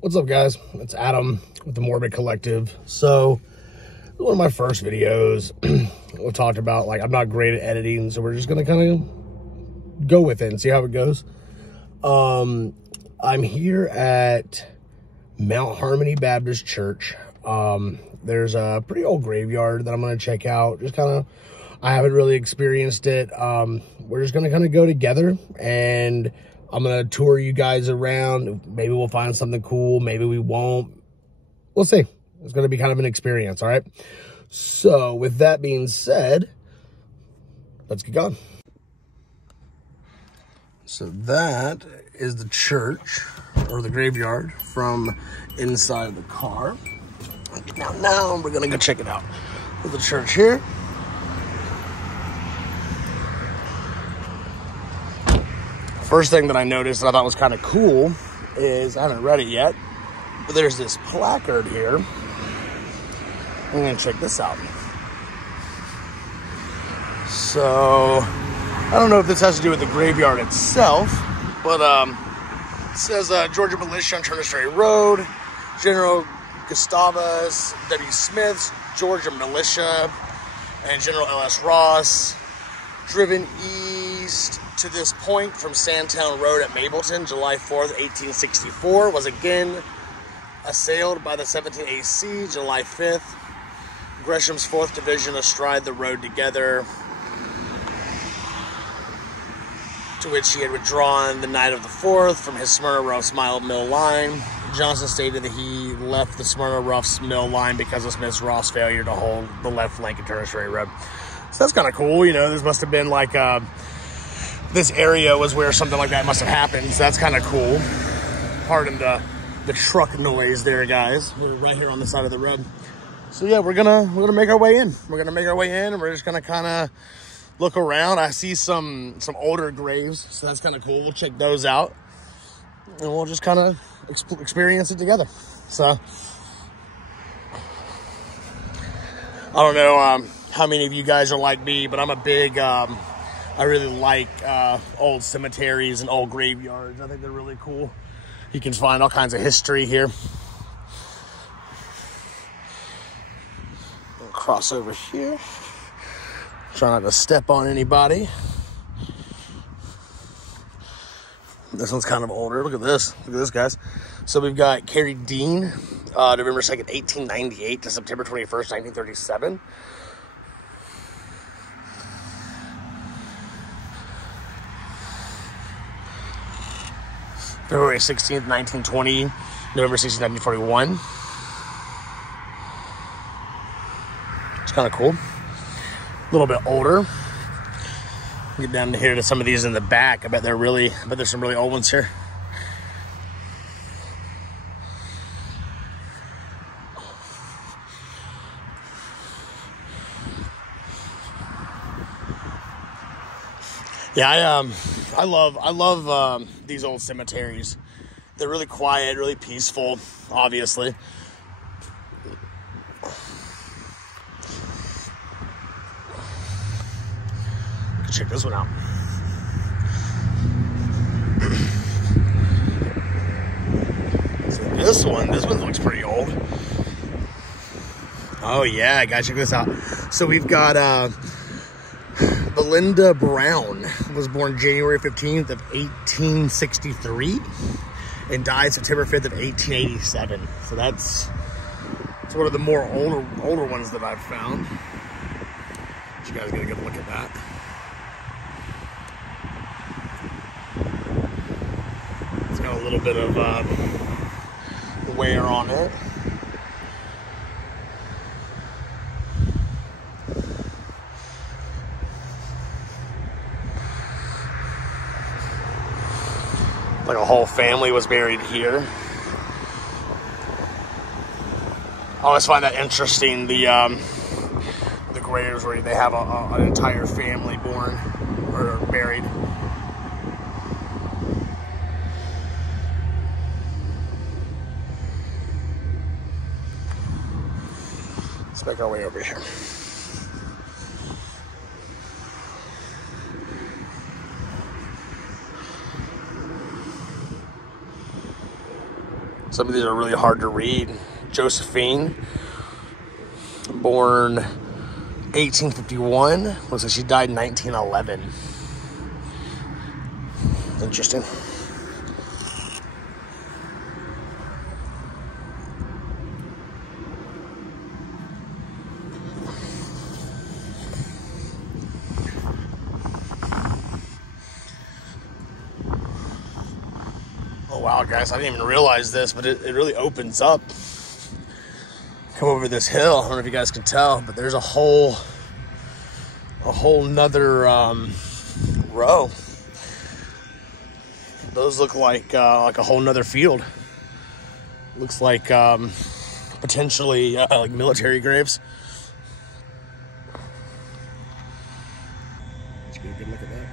What's up, guys? It's Adam with the Morbid Collective. So, one of my first videos, we talked about, like, I'm not great at editing, so we're just going to kind of go with it and see how it goes. I'm here at Mount Harmony Baptist Church. There's a pretty old graveyard that I'm going to check out. Just kind of, I haven't really experienced it. We're just going to kind of go together, and I'm going to tour you guys around. Maybe we'll find something cool. Maybe we won't. We'll see. It's going to be kind of an experience, all right? So, with that being said, let's get going. So, that is the church, or the graveyard, from inside the car. Now we're going to go check it out. There's the church here. First thing that I noticed that I thought was kind of cool is, I haven't read it yet, but there's this placard here. I'm going to check this out. So, I don't know if this has to do with the graveyard itself, but it says Georgia Militia on Turner Ferry Road, General Gustavus W. Smith's Georgia Militia, and General L.S. Ross, driven east to this point from Sandtown Road at Mableton, July 4th, 1864, was again assailed by the 17th AC, July 5th. Gresham's 4th Division astride the road together, to which he had withdrawn the night of the 4th from his Smyrna Roughs Mile Mill line. Johnson stated that he left the Smyrna Roughs Mill line because of Smith's Ross failure to hold the left flank of Turner Ferry Road. So that's kind of cool, you know. This must have been like this area was where something like that must have happened. So that's kind of cool. Pardon the truck noise there, guys. We're right here on the side of the road. So yeah, we're gonna make our way in. We're gonna make our way in, and we're just gonna kind of look around. I see some older graves, so that's kind of cool. We'll check those out, and we'll just kind of experience it together. So I don't know how many of you guys are like me, but I'm a big, I really like old cemeteries and old graveyards. I think they're really cool. You can find all kinds of history here. I'll cross over here. Try not to step on anybody. This one's kind of older. Look at this. Look at this, guys. So we've got Carrie Dean, November 2nd, 1898 to September 21st, 1937. February 16th, 1920, November 16th, 1941. It's kind of cool. A little bit older. Get down here to some of these in the back. I bet there's some really old ones here. Yeah, I love these old cemeteries. They're really quiet, really peaceful, obviously. Check this one out. So this one looks pretty old. Oh yeah, guys, check this out. So we've got Belinda Brown, was born January 15th of 1863 and died September 5th of 1887. So it's one of the more older ones that I've found. You guys get a good look at that. It's got a little bit of wear on it. Like a whole family was buried here. I always find that interesting, the graves where they have an entire family born or buried. Let's make our way over here. Some of these are really hard to read. Josephine, born 1851. Looks like she died in 1911. Interesting. Oh wow, guys, I didn't even realize this, but it really opens up. Come over this hill. I don't know if you guys can tell, but there's a whole nother row. Those look like a whole nother field. Looks like potentially like military graves. Let's get a good look at that.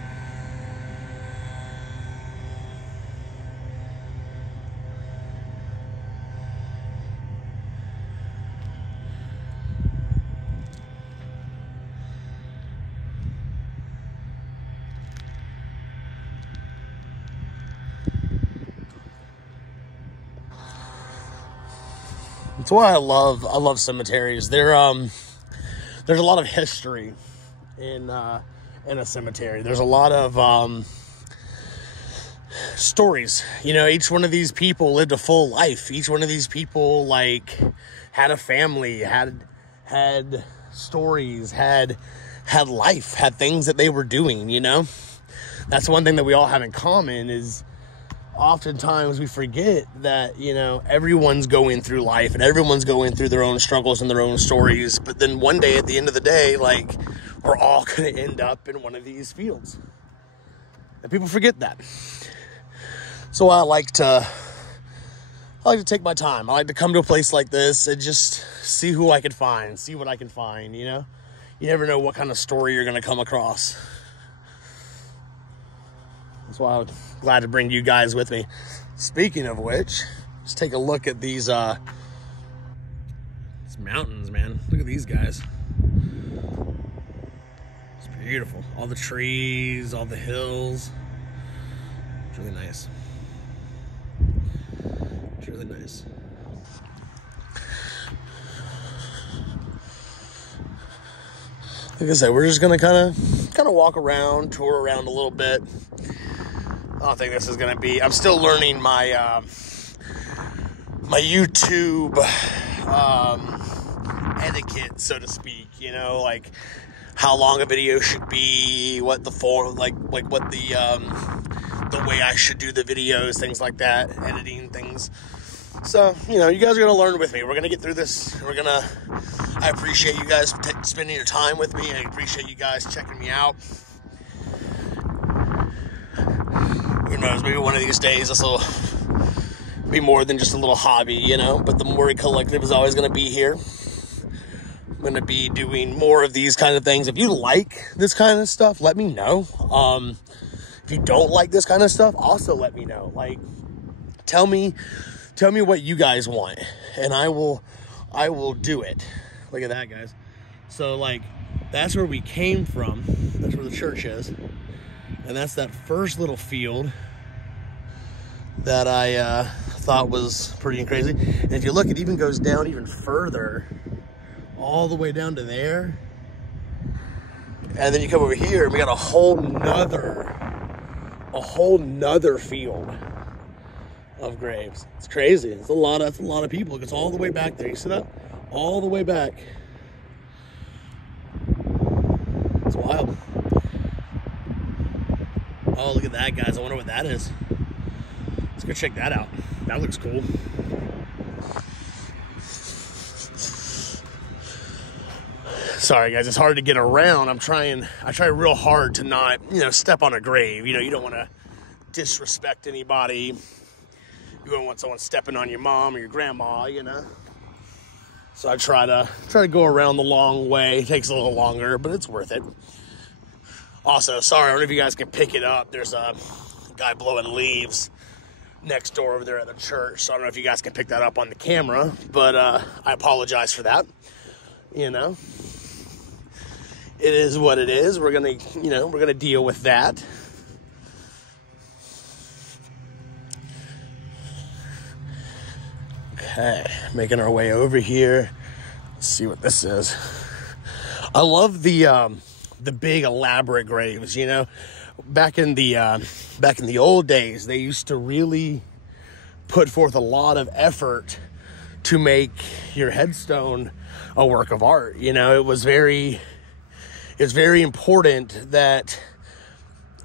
That's why I love cemeteries. There's a lot of history in a cemetery. There's a lot of stories. You know, each one of these people lived a full life. Each one of these people like had a family, had stories, had life, had things that they were doing, you know? That's one thing that we all have in common is oftentimes we forget that, you know, everyone's going through life and everyone's going through their own struggles and their own stories. But then one day at the end of the day, like, we're all going to end up in one of these fields. And people forget that. So I like to take my time. I like to come to a place like this and just see who I can find, see what I can find, you know? You never know what kind of story you're going to come across. That's why I'm glad to bring you guys with me. Speaking of which, let's take a look at these mountains, man. Look at these guys. It's beautiful. All the trees, all the hills. It's really nice. It's really nice. Like I said, we're just gonna kind of walk around, tour around a little bit. I don't think this is gonna be. I'm still learning my my YouTube etiquette, so to speak. You know, like how long a video should be, what the form, like what the way I should do the videos, things like that, editing things. So, you know, you guys are gonna learn with me. We're gonna get through this. I appreciate you guys spending your time with me. I appreciate you guys checking me out. Who knows, maybe one of these days this will be more than just a little hobby, you know, but the Morbid Collective is always going to be here. I'm going to be doing more of these kind of things. If you like this kind of stuff, let me know. If you don't like this kind of stuff, also let me know. Like, tell me what you guys want, and I will do it. Look at that, guys. So, like, that's where we came from. That's where the church is. And that's that first little field that I thought was pretty and crazy. And if you look, it even goes down even further, all the way down to there. And then you come over here, and we got a whole nother field of graves. It's crazy. That's a lot of people. It's all the way back there. You see that? All the way back. It's wild. Oh, look at that, guys. I wonder what that is. Let's go check that out. That looks cool. Sorry, guys. It's hard to get around. I try real hard to not, you know, step on a grave. You know, you don't want to disrespect anybody. You don't want someone stepping on your mom or your grandma, you know. So I try to go around the long way. It takes a little longer, but it's worth it. Also, sorry, I don't know if you guys can pick it up. There's a guy blowing leaves next door over there at the church. So I don't know if you guys can pick that up on the camera, but I apologize for that. You know, it is what it is. We're gonna deal with that. Okay, making our way over here. Let's see what this is. I love the big elaborate graves, you know. Back in the old days, they used to really put forth a lot of effort to make your headstone a work of art. You know, it's very important that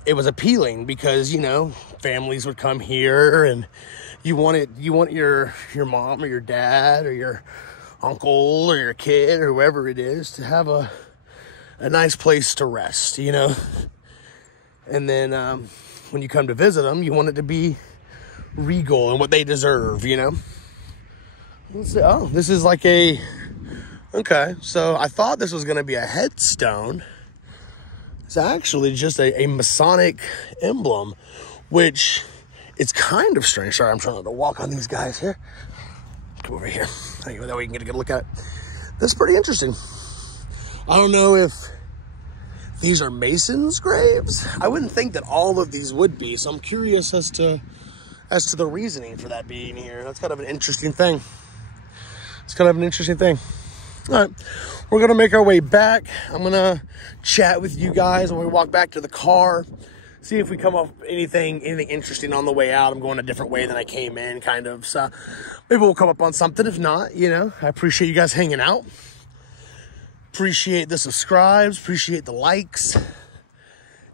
it was appealing, because, you know, families would come here and you want your mom or your dad or your uncle or your kid or whoever it is to have a nice place to rest, you know. And then when you come to visit them, you want it to be regal and what they deserve, you know. Let's see. Oh, this is like a... Okay, so I thought this was going to be a headstone. It's actually just a Masonic emblem, which is kind of strange. Sorry, I'm trying to walk on these guys here. Come over here. That way we can get a good look at it. That's pretty interesting. I don't know if these are Masons' graves. I wouldn't think that all of these would be, so I'm curious as to the reasoning for that being here. That's kind of an interesting thing. All right, we're gonna make our way back. I'm gonna chat with you guys when we walk back to the car, see if we come up with anything interesting on the way out. I'm going a different way than I came in, kind of. So maybe we'll come up on something. If not, you know, I appreciate you guys hanging out. Appreciate the subscribes, appreciate the likes.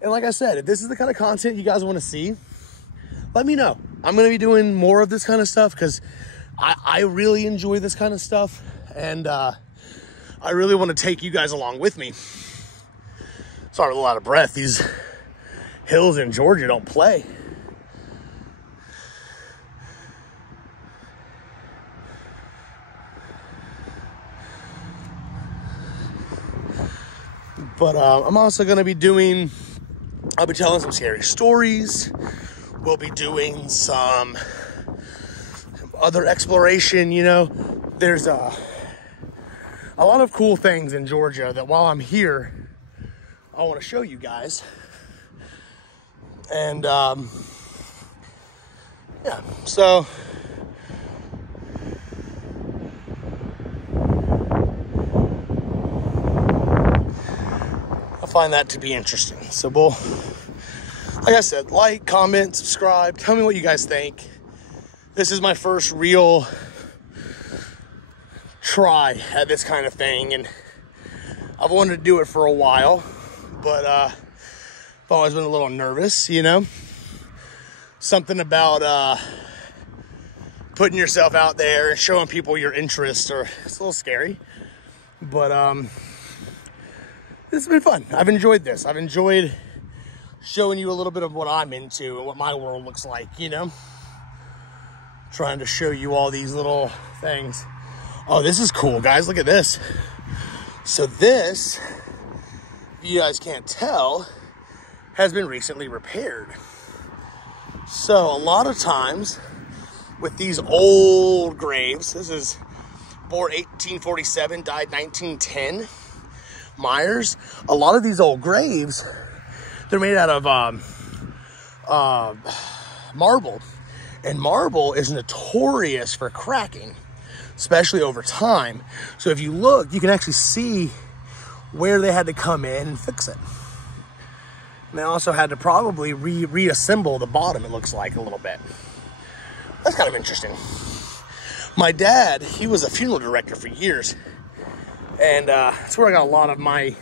And like I said, if this is the kind of content you guys want to see, let me know. I'm going to be doing more of this kind of stuff because I really enjoy this kind of stuff. And I really want to take you guys along with me. Sorry, I'm a lot of breath. These hills in Georgia don't play. But I'm also going to be I'll be telling some scary stories. We'll be doing some other exploration, you know. There's a lot of cool things in Georgia that while I'm here, I want to show you guys. And, yeah, so... find that to be interesting. So we'll, like I said, like, comment, subscribe, tell me what you guys think. This is my first real try at this kind of thing, and I've wanted to do it for a while, but I've always been a little nervous, you know. Something about putting yourself out there and showing people your interest, or it's a little scary, but this has been fun. I've enjoyed this. I've enjoyed showing you a little bit of what I'm into and what my world looks like, you know? Trying to show you all these little things. Oh, this is cool, guys. Look at this. So this, if you guys can't tell, has been recently repaired. So a lot of times with these old graves, this is born 1847, died 1910. Myers, a lot of these old graves, they're made out of marble, and marble is notorious for cracking, especially over time. So if you look, you can actually see where they had to come in and fix it. And they also had to probably reassemble the bottom, it looks like, a little bit. That's kind of interesting. My dad, he was a funeral director for years. And that's where I got a lot of my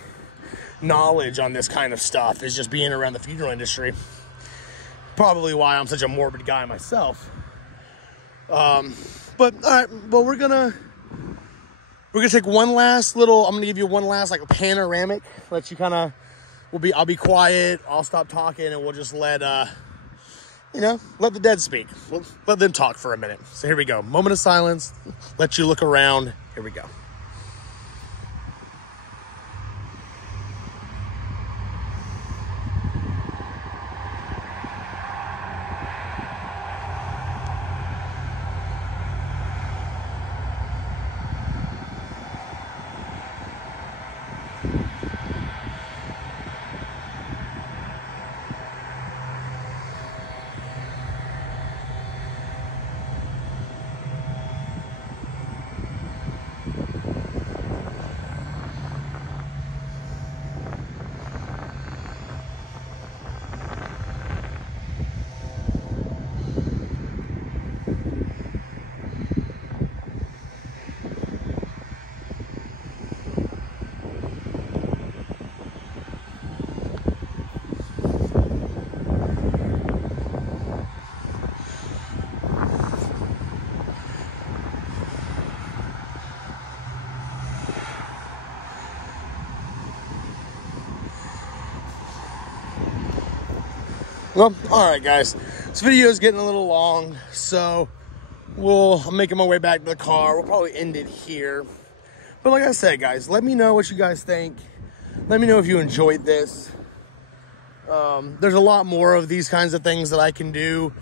knowledge on this kind of stuff, is just being around the funeral industry. Probably why I'm such a morbid guy myself. But all right, well, we're gonna take one last little. I'm gonna give you one last like a panoramic. Let you kind of. I'll be quiet. I'll stop talking, and we'll just let let the dead speak. We'll let them talk for a minute. So here we go. Moment of silence. Let you look around. Here we go. Well, all right, guys. This video is getting a little long, so I'm making my way back to the car. We'll probably end it here. But like I said, guys, let me know what you guys think. Let me know if you enjoyed this. There's a lot more of these kinds of things that I can do.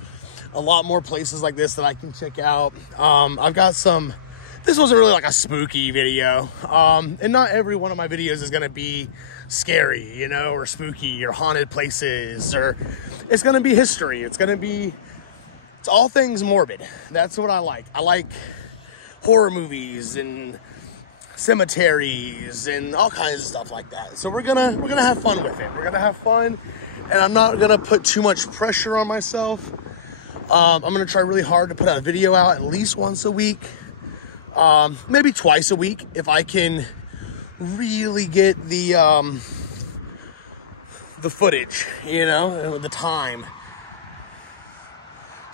A lot more places like this that I can check out. I've got some... This wasn't really like a spooky video. And not every one of my videos is going to be scary, you know, or spooky, or haunted places, or it's going to be history. It's all things morbid. That's what I like. I like horror movies and cemeteries and all kinds of stuff like that. So we're gonna have fun with it. We're gonna have fun, and I'm not gonna put too much pressure on myself. I'm gonna try really hard to put out a video out at least once a week, maybe twice a week if I can really get the footage, you know, the time.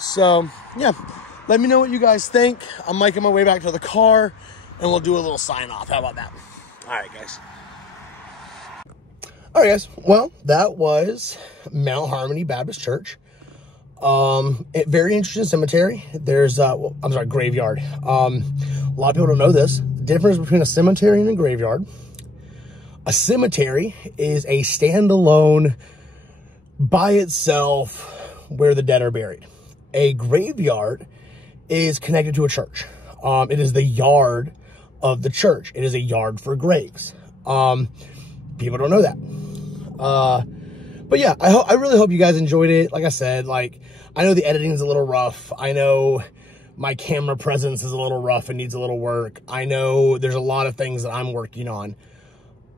So yeah, let me know what you guys think. I'm making my way back to the car, and we'll do a little sign off. How about that? All right, guys. All right, guys. Well, that was Mount Harmony Baptist Church. Very interesting cemetery. There's, graveyard. A lot of people don't know this. The difference between a cemetery and a graveyard. A cemetery is a standalone, by itself, where the dead are buried. A graveyard is connected to a church. It is the yard of the church. It is a yard for graves. People don't know that. But yeah, I really hope you guys enjoyed it. Like I said, I know the editing is a little rough. I know my camera presence is a little rough and needs a little work. I know there's a lot of things that I'm working on.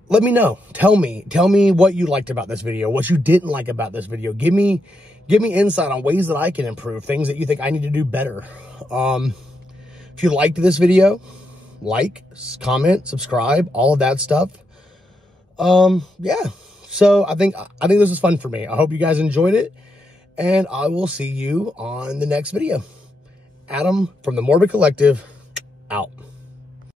Let me know. Tell me what you liked about this video, what you didn't like about this video. Give me insight on ways that I can improve, things that you think I need to do better. If you liked this video, like, comment, subscribe, all of that stuff. Yeah. So I think this was fun for me. I hope you guys enjoyed it, and I will see you on the next video. Adam from the Morbid Collective, out.